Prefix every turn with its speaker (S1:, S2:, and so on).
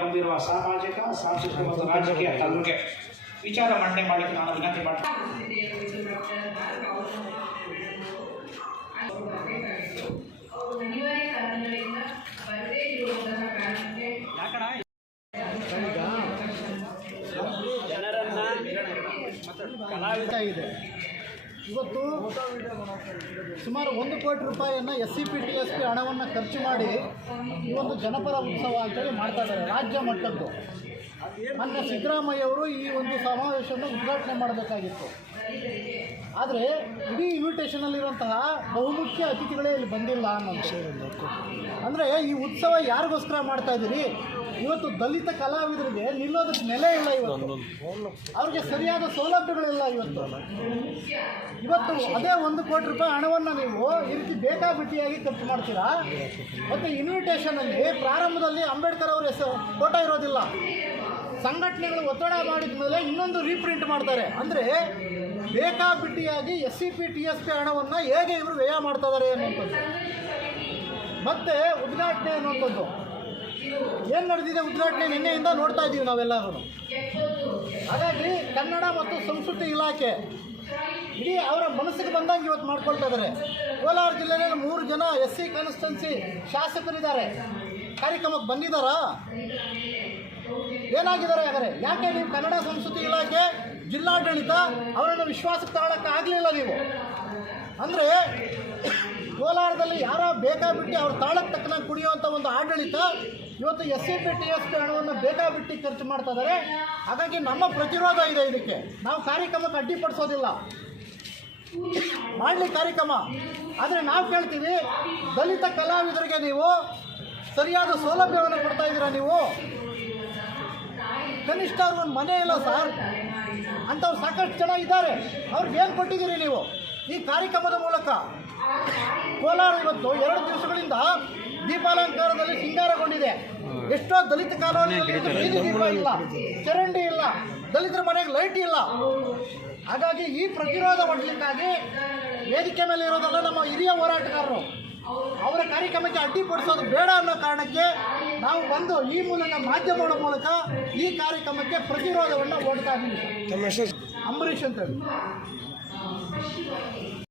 S1: ಹೊಂದಿರುವ ಸಾಮಾಜಿಕ ಸಾಂಸ್ಕೃತಿಕ ಮತ್ತು ರಾಜಕೀಯ ತಲ್ಲುಗೆ ವಿಚಾರ ಮಂಡನೆ ಮಾಡಲಿಕ್ಕೆ ನಾನು ವಿನಂತಿ ಮಾಡ್ತೀನಿ.
S2: ಜನರನ್ನ
S3: ಕಲಾವಿದ ಇದೆ. ಇವತ್ತು ಸುಮಾರು ಒಂದು ಕೋಟಿ ರೂಪಾಯಿಯನ್ನು S C P T S P ಹಣವನ್ನು ಖರ್ಚು ಮಾಡಿ ಈ ಒಂದು ಜನಪರ ಉತ್ಸವ ಅಂತೇಳಿ ಮಾಡ್ತಾ ಇದ್ದಾರೆ, ರಾಜ್ಯ ಮಟ್ಟದ್ದು. ಮೊನ್ನೆ ಸಿದ್ದರಾಮಯ್ಯ ಅವರು ಈ ಒಂದು ಸಮಾವೇಶವನ್ನು ಉದ್ಘಾಟನೆ ಮಾಡಬೇಕಾಗಿತ್ತು. ಆದರೆ ಇಡೀ ಇನ್ವಿಟೇಷನಲ್ಲಿರುವಂತಹ ಬಹುಮುಖ್ಯ ಅತಿಥಿಗಳೇ ಇಲ್ಲಿ ಬಂದಿಲ್ಲ ಅನ್ನೋ ಅಂದರೆ ಈ ಉತ್ಸವ ಯಾರಿಗೋಸ್ಕರ ಮಾಡ್ತಾ ಇದ್ದೀರಿ? ಇವತ್ತು ದಲಿತ ಕಲಾವಿದರಿಗೆ ನಿಲ್ಲೋದಕ್ಕೆ ನೆಲೆ ಇಲ್ಲ ಇವತ್ತು. ಅವ್ರಿಗೆ ಸರಿಯಾದ ಸೌಲಭ್ಯಗಳಿಲ್ಲ ಇವತ್ತು. ಇವತ್ತು ಅದೇ ಒಂದು ಕೋಟಿ ರೂಪಾಯಿ ಹಣವನ್ನು ನೀವು ಈ ರೀತಿ ಬೇಕಾಬಿಟ್ಟಿಯಾಗಿ ಖರ್ಚು ಮಾಡ್ತೀರಾ? ಮತ್ತು ಇನ್ವಿಟೇಷನಲ್ಲಿ ಪ್ರಾರಂಭದಲ್ಲಿ ಅಂಬೇಡ್ಕರ್ ಅವರ ಹೆಸರು ಫೋಟೋ ಇರೋದಿಲ್ಲ. ಸಂಘಟನೆಗಳು ಒತ್ತಡ ಮಾಡಿದ ಮೇಲೆ ಇನ್ನೊಂದು ರೀಪ್ರಿಂಟ್ ಮಾಡ್ತಾರೆ. ಅಂದರೆ ಬೇಕಾಬಿಟ್ಟಿಯಾಗಿ S C P T S P ಹಣವನ್ನು ಹೇಗೆ ಇವರು ವ್ಯಯ ಮಾಡ್ತಾ ಇದ್ದಾರೆ ಅನ್ನುವಂಥದ್ದು. ಮತ್ತೆ ಉದ್ಘಾಟನೆ ಅನ್ನುವಂಥದ್ದು. ಏನು ನಡೆದಿದೆ ಉದ್ಘಾಟನೆ? ನಿನ್ನೆಯಿಂದ ನೋಡ್ತಾ ಇದ್ದೀವಿ ನಾವೆಲ್ಲರೂ. ಹಾಗಾಗಿ ಕನ್ನಡ ಮತ್ತು ಸಂಸ್ಕೃತಿ ಇಲಾಖೆ ಇಡೀ ಅವರ ಮನಸ್ಸಿಗೆ ಬಂದಂಗೆ ಇವತ್ತು ಮಾಡ್ಕೊಳ್ತಾ ಇದ್ದಾರೆ ಕೋಲಾರ ಜಿಲ್ಲೆಯಲ್ಲಿ ಮೂರು ಜನ ಎಸ್ ಸಿ ಕಾನ್ಸ್ಟೆನ್ಸಿ ಶಾಸಕರಿದ್ದಾರೆ. ಕಾರ್ಯಕ್ರಮಕ್ಕೆ ಬಂದಿದ್ದಾರಾ? ಏನಾಗಿದ್ದಾರೆ ಹಾಗಾದರೆ? ಯಾಕೆ ನೀವು ಕನ್ನಡ ಸಂಸ್ಕೃತಿ ಇಲಾಖೆ ಜಿಲ್ಲಾಡಳಿತ ಅವರನ್ನು ವಿಶ್ವಾಸಕ್ಕೆ ಆಗಲಿಲ್ಲ ನೀವು? ಅಂದರೆ ಕೋಲಾರದಲ್ಲಿ ಯಾರ ಬೇಕಾಬಿಟ್ಟು ಅವ್ರ ತಾಳಕ್ಕೆ ತಕ್ಕನಾಗಿ ಕುಡಿಯುವಂಥ ಒಂದು ಆಡಳಿತ ಇವತ್ತು S C P, T S P ಹಣವನ್ನು ಬೇಕಾಬಿಟ್ಟು ಖರ್ಚು ಮಾಡ್ತಾ ಇದ್ದಾರೆ ಹಾಗಾಗಿ ನಮ್ಮ ಪ್ರತಿರೋಧ ಇದೆ ಇದಕ್ಕೆ. ನಾವು ಕಾರ್ಯಕ್ರಮಕ್ಕೆ ಅಡ್ಡಿಪಡಿಸೋದಿಲ್ಲ ಮಾಡಲಿ ಕಾರ್ಯಕ್ರಮ. ಆದರೆ ನಾವು ಕೇಳ್ತೀವಿ, ದಲಿತ ಕಲಾವಿದರಿಗೆ ನೀವು ಸರಿಯಾದ ಸೌಲಭ್ಯವನ್ನು ಕೊಡ್ತಾ ಇದ್ದೀರಾ ನೀವು? ಕನಿಷ್ಠ ಅವ್ರಿಗೊಂದು ಮನೆ ಇಲ್ಲ ಸರ್. ಅಂಥವ್ರು ಸಾಕಷ್ಟು ಜನ ಇದ್ದಾರೆ. ಅವ್ರಿಗೆ ಏನು ಕೊಟ್ಟಿದ್ದೀರಿ ನೀವು? ಈ ಕಾರ್ಯಕ್ರಮದ ಮೂಲಕ ಕೋಲಾರ ಇವತ್ತು ಎರಡು ದಿವಸಗಳಿಂದ ದೀಪಾಲಂಕಾರದಲ್ಲಿ ಸಿಂಗಾರಗೊಂಡಿದೆ. ಎಷ್ಟೋ ದಲಿತ ಕಾಲೋನಿಯಲ್ಲಿ ದೀಪ ಇಲ್ಲ ಚರಂಡಿ ಇಲ್ಲ ದಲಿತರ ಮನೆಗೆ ಲೈಟ್ ಇಲ್ಲ. ಹಾಗಾಗಿ ಈ ಪ್ರತಿರೋಧ ಮಾಡಲಿಕ್ಕಾಗಿ ವೇದಿಕೆ ಮೇಲೆ ಇರೋದಲ್ಲ ನಮ್ಮ ಹಿರಿಯ ಹೋರಾಟಗಾರರು. ಅವರ ಕಾರ್ಯಕ್ರಮಕ್ಕೆ ಅಡ್ಡಿಪಡಿಸೋದು ಬೇಡ ಅನ್ನೋ ಕಾರಣಕ್ಕೆ ನಾವು ಬಂದು ಈ ಮೂಲಕ ಮಾಧ್ಯಮಗಳ ಮೂಲಕ ಈ ಕಾರ್ಯಕ್ರಮಕ್ಕೆ ಪ್ರತಿರೋಧವನ್ನು ಓಡ್ತಾ ಇದ್ದೀವಿ ಅಂಬರೀಷ್ ಅಂತ ಹೇಳಿ. um, freshly white eggs.